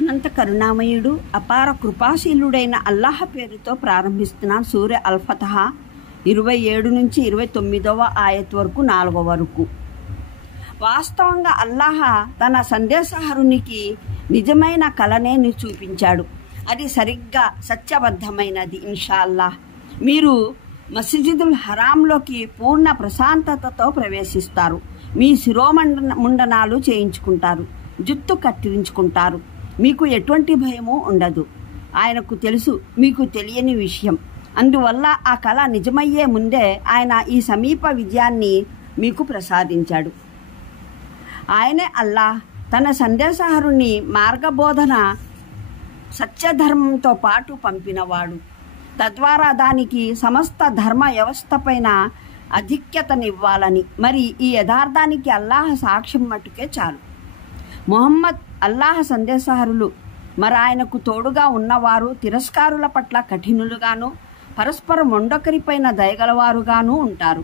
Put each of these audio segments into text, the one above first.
అనంత కరుణామయుడు అపార కృపాశీలుడైన అల్లాహ్ పేరుతో ప్రారంభిస్తున్నాను. సూర్య అల్-ఫతహ్ 27 నుంచి 29వ ఆయత్ వరకు 4వ వరకు. వాస్తవంగా అల్లాహ్ తన సందేశహరునికి నిజమైన కలనే చూపించాడు. అది సరిగ్గా సత్యబద్ధమైనది. ఇన్షాల్లాహ్ మీరు మస్జిదుల్ హరాంలోకి పూర్ణ ప్రశాంతతతో ప్రవేశిస్తారు. మీ శిరోమండనాలు చేయించుకుంటారు, జుత్తు కత్తిరించుకుంటారు. మీకు ఎటువంటి భయము ఉండదు. ఆయనకు తెలుసు మీకు తెలియని విషయం. అందువల్ల ఆ కళ నిజమయ్యే ముందే ఆయన ఈ సమీప విజయాన్ని మీకు ప్రసాదించాడు. ఆయనే అల్లాహ్ తన సందేశహరుని మార్గబోధన సత్యధర్మంతో పాటు పంపినవాడు. తద్వారా దానికి సమస్త ధర్మ వ్యవస్థపైన ఆధిక్యతనివ్వాలని. మరి ఈ యథార్థానికి అల్లాహ్ సాక్ష్యం మట్టుకే చాలు. ముహమ్మద్ అల్లాహ్ సందేశహరులు. మరి ఆయనకు తోడుగా ఉన్నవారు తిరస్కారుల పట్ల కఠినులుగాను, పరస్పరం మొండొకరిపైన దయగలవారుగాను ఉంటారు.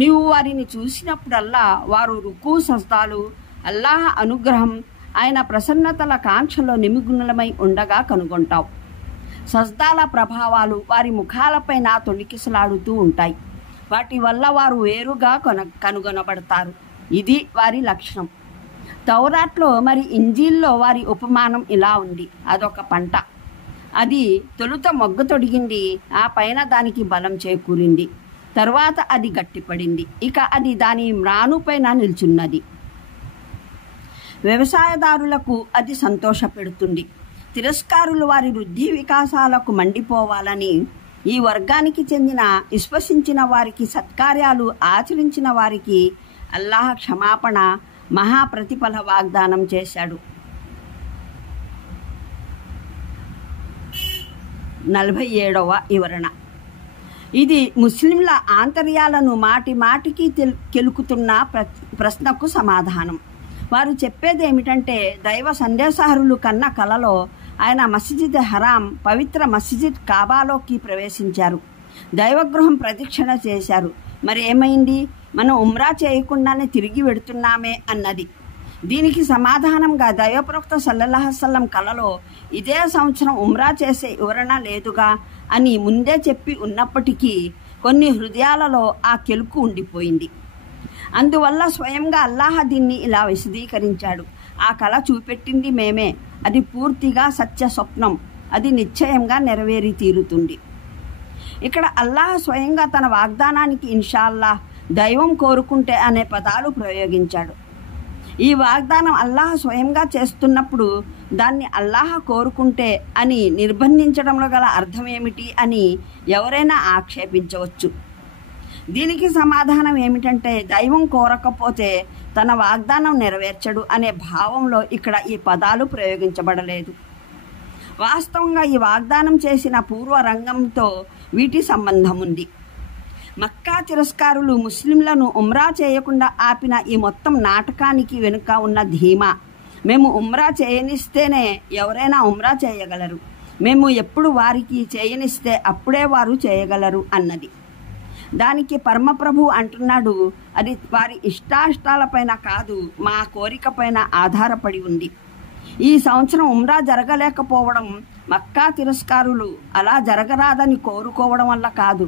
నీవు వారిని చూసినప్పుడల్లా వారు రుకు సజ్దాలు, అల్లాహ్ అనుగ్రహం, ఆయన ప్రసన్నతల కాంక్షలో నిమగ్నులమై ఉండగా కనుగొంటావు. సజ్దాల ప్రభావాలు వారి ముఖాలపైన తొణికిసలాడుతూ ఉంటాయి. వాటి వల్ల వారు వేరుగా కనుగొనబడతారు. ఇది వారి లక్షణం. తౌరాట్లో మరి ఇంజీల్లో వారి ఉపమానం ఇలా ఉంది. అదొక పంట. అది తొలుత మొగ్గ తొడిగింది, ఆ పైన దానికి బలం చేకూరింది. తరువాత అది గట్టిపడింది. ఇక అది దాని మ్రానుపైన నిల్చున్నది. వ్యవసాయదారులకు అది సంతోషపెడుతుంది. తిరస్కారులు వారి వృద్ధి వికాసాలకు మండిపోవాలని ఈ వర్గానికి చెందిన విశ్వసించిన వారికి, సత్కార్యాలు ఆచరించిన వారికి అల్లాహ్ క్షమాపణ, మహాప్రతిఫల వాగ్దానం చేశాడు. 47వ వివరణ. ఇది ముస్లింల ఆంతర్యాలను మాటి మాటికి కెలుకుతున్న ప్రశ్నకు సమాధానం. వారు చెప్పేది ఏమిటంటే, దైవ సందేశహరులు కన్న కలలో ఆయన మస్జిద్ హరాం, పవిత్ర మస్జిద్ కాబాలోకి ప్రవేశించారు. దైవగృహం ప్రదక్షిణ చేశారు. మరి ఏమైంది? మనం ఉమ్రా చేయకుండానే తిరిగి వెడుతున్నామే అన్నది. దీనికి సమాధానంగా దైవప్రవక్త సల్లల్లాహు అలైహి వసల్లం కలలో ఇదే సంవత్సరం ఉమ్రా చేసే వివరణ లేదుగా అని ముందే చెప్పి ఉన్నప్పటికీ కొన్ని హృదయాలలో ఆ కెలుకు ఉండిపోయింది. అందువల్ల స్వయంగా అల్లాహ్ దీన్ని ఇలా విశదీకరించాడు. ఆ కళ చూపెట్టింది మేమే. అది పూర్తిగా సత్య స్వప్నం. అది నిశ్చయంగా నెరవేరి తీరుతుంది. ఇక్కడ అల్లాహ్ స్వయంగా తన వాగ్దానానికి ఇన్షాల్లాహ్, దైవం కోరుకుంటే అనే పదాలు ప్రయోగించాడు. ఈ వాగ్దానం అల్లాహ్ స్వయంగా చేస్తున్నప్పుడు దాన్ని అల్లాహ్ కోరుకుంటే అని నిర్బంధించడంలో గల అర్థం ఏమిటి అని ఎవరైనా ఆక్షేపించవచ్చు. దీనికి సమాధానం ఏమిటంటే, దైవం కోరకపోతే తన వాగ్దానం నెరవేర్చడు అనే భావంలో ఇక్కడ ఈ పదాలు ప్రయోగించబడలేదు. వాస్తవంగా ఈ వాగ్దానం చేసిన పూర్వ రంగంతో వీటి సంబంధం ఉంది. మక్కా తిరస్కారులు ముస్లింలను ఉమ్రా చేయకుండా ఆపిన ఈ మొత్తం నాటకానికి వెనుక ఉన్న ధీమా, మేము ఉమ్రా చేయనిస్తేనే ఎవరైనా ఉమ్రా చేయగలరు, మేము ఎప్పుడు వారికి చేయనిస్తే అప్పుడే వారు చేయగలరు అన్నది. దానికి పరమప్రభు అంటున్నాడు, అది వారి ఇష్టాయిష్టాలపైన కాదు, మా కోరికపైన ఆధారపడి ఉంది. ఈ సంవత్సరం ఉమ్రా జరగలేకపోవడం మక్కా తిరస్కారులు అలా జరగరాదని కోరుకోవడం వల్ల కాదు.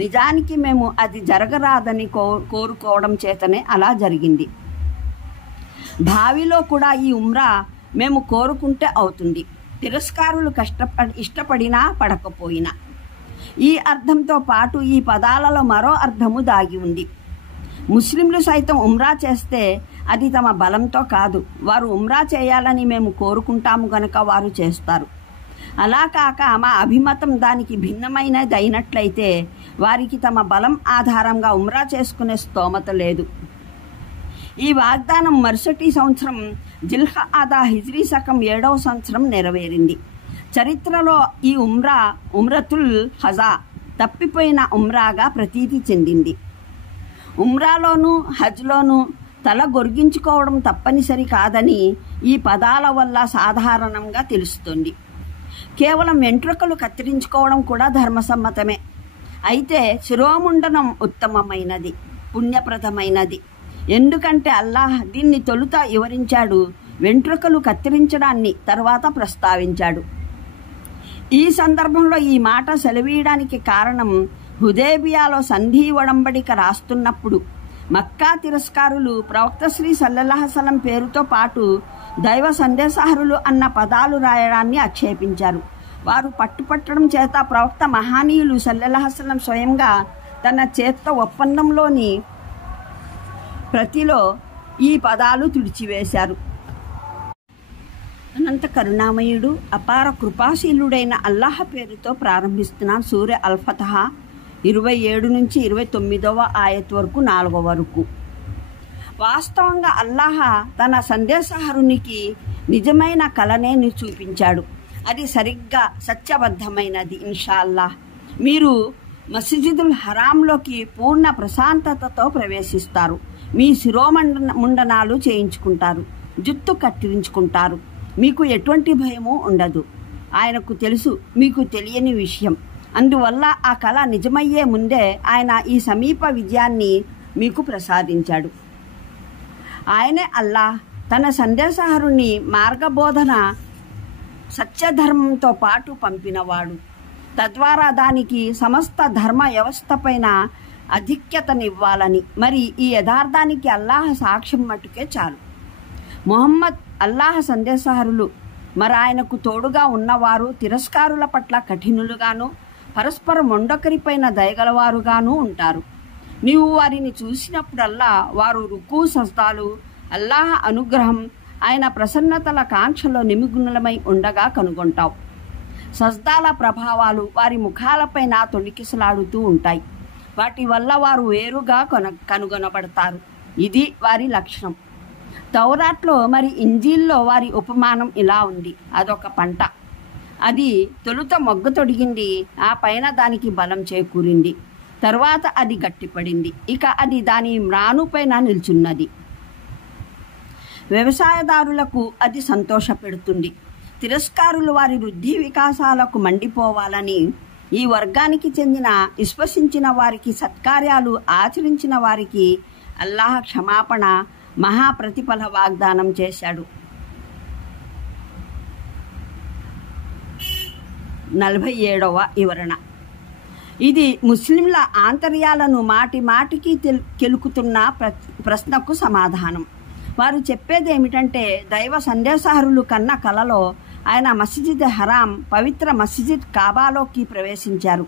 నిజానికి మేము అది జరగరాదని కోరుకోవడం చేతనే అలా జరిగింది. భావిలో కూడా ఈ ఉమ్రా మేము కోరుకుంటే అవుతుంది, తిరస్కారులు ఇష్టపడినా పడకపోయినా. ఈ అర్థంతో పాటు ఈ పదాలలో మరో అర్థము దాగి ఉంది. ముస్లింలు సైతం ఉమ్రా చేస్తే అది తమ బలంతో కాదు, వారు ఉమ్రా చేయాలని మేము కోరుకుంటాము గనక వారు చేస్తారు. అలా కాక మా అభిమతం దానికి భిన్నమైనది అయినట్లయితే వారికి తమ బలం ఆధారంగా ఉమ్రా చేసుకునే స్తోమత లేదు. ఈ వాగ్దానం మరుసటి సంవత్సరం జిల్ఖాదా హిజ్రీ శకం 7వ సంవత్సరం నెరవేరింది. చరిత్రలో ఈ ఉమ్రతుల్ హజా తప్పిపోయిన ఉమ్రాగా ప్రతీతి చెందింది. ఉమ్రాలోనూ హజ్లోనూ తల గొరిగించుకోవడం తప్పనిసరి కాదని ఈ పదాల వల్ల సాధారణంగా తెలుస్తుంది. కేవలం వెంట్రుకలు కత్తిరించుకోవడం కూడా ధర్మసమ్మతమే. అయితే శిరోముండనం ఉత్తమమైనది, పుణ్యప్రదమైనది. ఎందుకంటే అల్లాహ్ దీన్ని తొలుత వివరించాడు. వెంట్రుకలు కత్తిరించడాన్ని తర్వాత ప్రస్తావించాడు. ఈ సందర్భంలో ఈ మాట సెలవీయడానికి కారణం హుదైబియాలో సంధి ఒడంబడిక రాస్తున్నప్పుడు మక్కా తిరస్కారులు ప్రవక్త శ్రీ సల్లల్లాహు అలైహి వసల్లం పేరుతో పాటు దైవ సందేశహరులు అన్న పదాలు రాయడాన్ని ఆక్షేపించారు. వారు పట్టుపట్టడం చేత ప్రవక్త మహానీయులు సల్లల్లాహు అలైహి వసల్లం స్వయంగా తన చేత్తో ఒప్పందంలోని ప్రతిలో ఈ పదాలు తుడిచివేశారు. అనంత కరుణామయుడు అపార కృపాశీలుడైన అల్లాహ్ పేరుతో ప్రారంభిస్తున్నాను. సూర్య అల్-ఫతహ్ 27 నుంచి 29వ ఆయత్ వరకు 4వ వరకు. వాస్తవంగా అల్లాహ్ తన సందేశహరునికి నిజమైన కలనే చూపించాడు. అది సరిగ్గా సత్యబద్ధమైనది. ఇన్షాల్లాహ్ మీరు మస్జిదుల్ హరాంలోకి పూర్ణ ప్రశాంతతతో ప్రవేశిస్తారు. మీ శిరోమండనాలు చేయించుకుంటారు, జుత్తు కత్తిరించుకుంటారు. మీకు ఎటువంటి భయము ఉండదు. ఆయనకు తెలుసు మీకు తెలియని విషయం. అందువల్ల ఆ కళ నిజమయ్యే ముందే ఆయన ఈ సమీప విజయాన్ని మీకు ప్రసాదించాడు. ఆయనే అల్లాహ్ తన సందేశహరుని మార్గబోధన సత్యధర్మంతో పాటు పంపినవాడు. తద్వారా దానికి సమస్త ధర్మ వ్యవస్థపైన ఆధిక్యతనివ్వాలని. మరి ఈ యథార్థానికి అల్లాహ్ సాక్ష్యం మట్టుకే చాలు. ముహమ్మద్ అల్లాహ్ సందేశహరులు. మరి ఆయనకు తోడుగా ఉన్నవారు తిరస్కారుల పట్ల కఠినులుగాను పరస్పర మొండొకరిపైన దయగలవారుగాను ఉంటారు. నీవు వారిని చూసినప్పుడల్లా వారు రుకు సజ్దాలు అల్లాహ్ అనుగ్రహం ఆయన ప్రసన్నతల కాంక్షలో నిమగ్నులమై ఉండగా కనుగొంటావు. సజ్దాల ప్రభావాలు వారి ముఖాలపైన తొణికిసలాడుతూ ఉంటాయి. వాటి వల్ల వారు వేరుగా కనుగొనబడతారు. ఇది వారి లక్షణం. తౌరాట్లో మరి ఇంజీల్లో వారి ఉపమానం ఇలా ఉంది. అదొక పంట. అది తొలుత మొగ్గ తొడిగింది, ఆ పైన దానికి బలం చేకూరింది. తర్వాత అది గట్టిపడింది, ఇక అది దాని మ్రానుపైన నిల్చున్నది. వ్యవసాయదారులకు అది సంతోషపెడుతుంది. తిరస్కారులు వారి వృద్ధి వికాసాలకు మండిపోవాలని ఈ వర్గానికి చెందిన విశ్వసించిన వారికి సత్కార్యాలు ఆచరించిన వారికి అల్లాహ్ క్షమాపణ మహాప్రతిఫల వాగ్దానం చేశాడు. 47వ వివరణ. ఇది ముస్లింల ఆంతర్యాలను మాటి మాటికి కెలుకుతున్న ప్రశ్నకు సమాధానం. వారు చెప్పేది ఏమిటంటే దైవ సందేశహరులు కన్న కలలో ఆయన మస్జిద్ హరాం పవిత్ర మస్జిద్ కాబాలోకి ప్రవేశించారు.